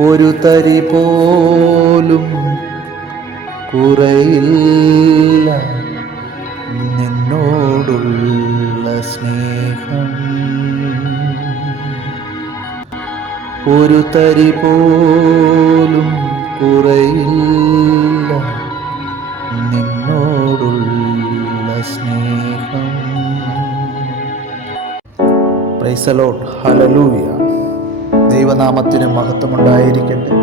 ഒരു തരി പോലും കുറയില്ല നിന്നോടുള്ള സ്നേഹം. ഒരു തരി പോലും കുറയില്ല നിന്നോടുള്ള സ്നേഹം. Praise the Lord. ഹല്ലേലൂയ. ദൈവനാമത്തിന് മഹത്വമുണ്ടായിരിക്കട്ടെ.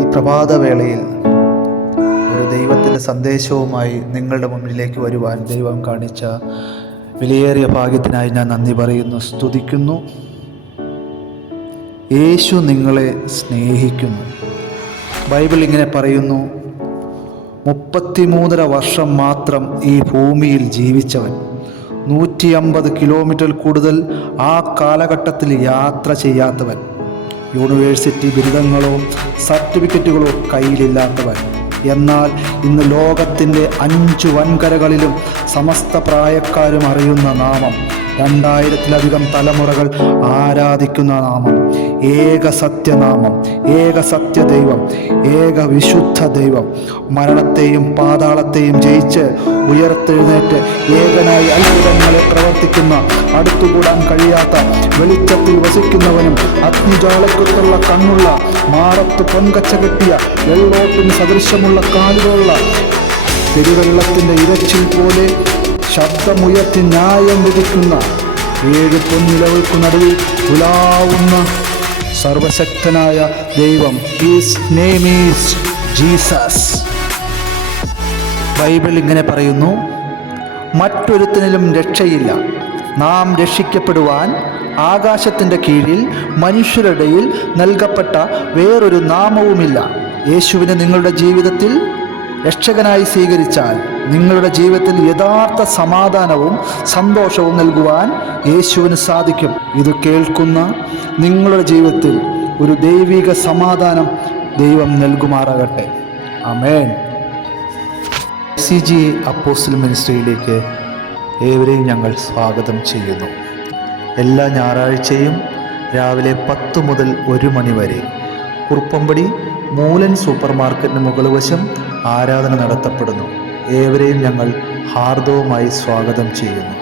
ഈ പ്രഭാതവേളയിൽ ഒരു ദൈവത്തിൻ്റെ സന്ദേശവുമായി നിങ്ങളുടെ മുന്നിലേക്ക് വരുവാൻ ദൈവം കാണിച്ച വിലയേറിയ ഭാഗ്യത്തിനായി ഞാൻ നന്ദി പറയുന്നു, സ്തുതിക്കുന്നു. യേശു നിങ്ങളെ സ്നേഹിക്കുന്നു. ബൈബിൾ ഇങ്ങനെ പറയുന്നു, 33.5 വർഷം മാത്രം ഈ ഭൂമിയിൽ ജീവിച്ചവൻ 150 കിലോമീറ്റർ കൂടുതൽ ആ കാലഘട്ടത്തിൽ യാത്ര ചെയ്യാത്തവൻ, യൂണിവേഴ്സിറ്റി ബിരുദങ്ങളോ സർട്ടിഫിക്കറ്റുകളോ കയ്യിലില്ലാത്തവൻ, എന്നാൽ ഇന്ന് ലോകത്തിൻ്റെ 5 വൻകരകളിലും സമസ്ത പ്രായക്കാരും അറിയുന്ന നാമം, 2000-ലധികം തലമുറകൾ ആരാധിക്കുന്ന നാമം, ഏക സത്യനാമം, ഏക സത്യദൈവം, ഏക വിശുദ്ധ ദൈവം, മരണത്തെയും പാതാളത്തെയും ജയിച്ച് ഉയർത്തെഴുന്നേറ്റ് ഏകനായി അത്ഭുതങ്ങളെ പ്രവർത്തിക്കുന്ന, അടുത്തുകൂടാൻ കഴിയാത്ത വെളിച്ചത്തിൽ വസിക്കുന്നവനും, അഗ്നിജാലക്കുത്തുള്ള കണ്ണുള്ള, മാറത്ത് പൊൻകച്ച കെട്ടിയ, വെള്ളോട്ടിന് സദൃശമുള്ള കാലുകളുള്ള, പെരുവെള്ളത്തിൻ്റെ ഇരച്ചിൽ പോലെ ശബ്ദമുയർത്തി ന്യായം വിധിക്കുന്ന, 7 പൊൻനിലകൾക്കു നടുവിൽ ഉലാവുന്ന സർവശക്തനായ ദൈവം. His name is Jesus. Bible ഇങ്ങനെ പറയുന്നു, മറ്റൊരുത്തനിലും രക്ഷയില്ല. നാം രക്ഷിക്കപ്പെടുവാൻ ആകാശത്തിൻ്റെ കീഴിൽ മനുഷ്യരുടെയിൽ നൽകപ്പെട്ട വേറൊരു നാമവുമില്ല. യേശുവിനെ നിങ്ങളുടെ ജീവിതത്തിൽ രക്ഷകനായി സ്വീകരിച്ചാൽ നിങ്ങളുടെ ജീവിതത്തിൽ യഥാർത്ഥ സമാധാനവും സന്തോഷവും നൽകുവാൻ യേശുവിന് സാധിക്കും. ഇത് കേൾക്കുന്ന നിങ്ങളുടെ ജീവിതത്തിൽ ഒരു ദൈവിക സമാധാനം ദൈവം നൽകുമാറാകട്ടെ. ആമേൻ. CG അപ്പോസ്റ്റൽ മിനിസ്ട്രിയിലേക്ക് ഏവരെയും ഞങ്ങൾ സ്വാഗതം ചെയ്യുന്നു. എല്ലാ ഞായറാഴ്ചയും രാവിലെ 10 മുതൽ 1 മണി വരെ കുറുപ്പമ്പടി മൂലൻ സൂപ്പർ മാർക്കറ്റിന് മുകൾ വശം ആരാധന നടത്തപ്പെടുന്നു. ഏവരെയും ഞങ്ങൾ ഹാർദവുമായി സ്വാഗതം ചെയ്യുന്നു.